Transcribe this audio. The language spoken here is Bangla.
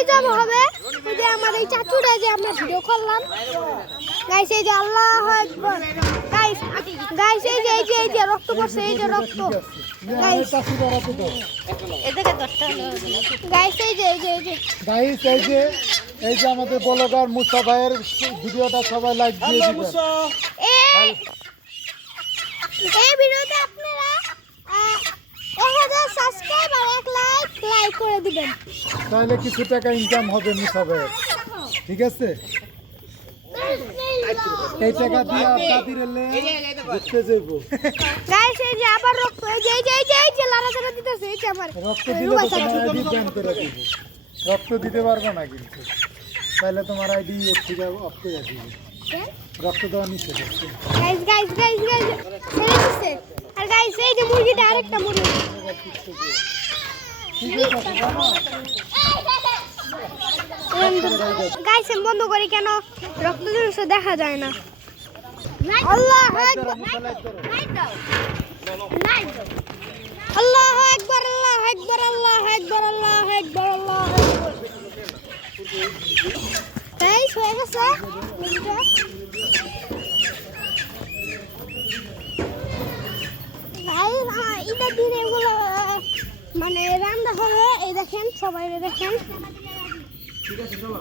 কি যাব হবে ওই যে আমার এই চাচুরা যে আমরা ভিডিও করলাম গাইস এই যে আল্লাহু আকবার গাইস গাইস এই যে রক্ত পড়ছে এই যে রক্ত গাইস এদিকে দশটা গাইস এই যে গাইস এই যে আমাদের ব্লগার মুসা ভাইয়ের ভিডিওটা সবাই লাইক দিয়ে দিবেন। এই ভিডিওতে আপনারা 1000 সাবস্ক্রাইব আর 1 লাইক করে দিবেন তাহলে কিছু টাকা ইনকাম হবে মুসা ভাইয়ের। ঠিক আছে, এই টাকা দিয়ে দাদির এলে ঘুরতে যাবো। গাইস এই যে আবার রক্ত এই যে লাড়াচাড়া দিতেছে এই যে আমার রক্ত দিলে তো তোমার আইডি ব্যান করে দিব। রক্ত দিতে পারবে না কিন্তু, তাহলে তোমার আইডি থেকে অফ করে দিবে। রক্ত দেওয়া নিষেধ আছে। গাইস ছেড়ে দিছে। আর গাইস এই যে মুরগিটা আরেকটা মুরগি গাইস বন্ধ করি কেন রক্ত দিছে দেখা যায় না। আল্লাহু আকবার আল্লাহু আকবার আল্লাহু আকবার আল্লাহু আকবার আল্লাহু আকবার আল্লাহু আকবার গাইস হয়ে গেছে এটা দিন এগুলো মানে রান্না হবে এই দেখেন সবাই দেখেন। ঠিক আছে চলো।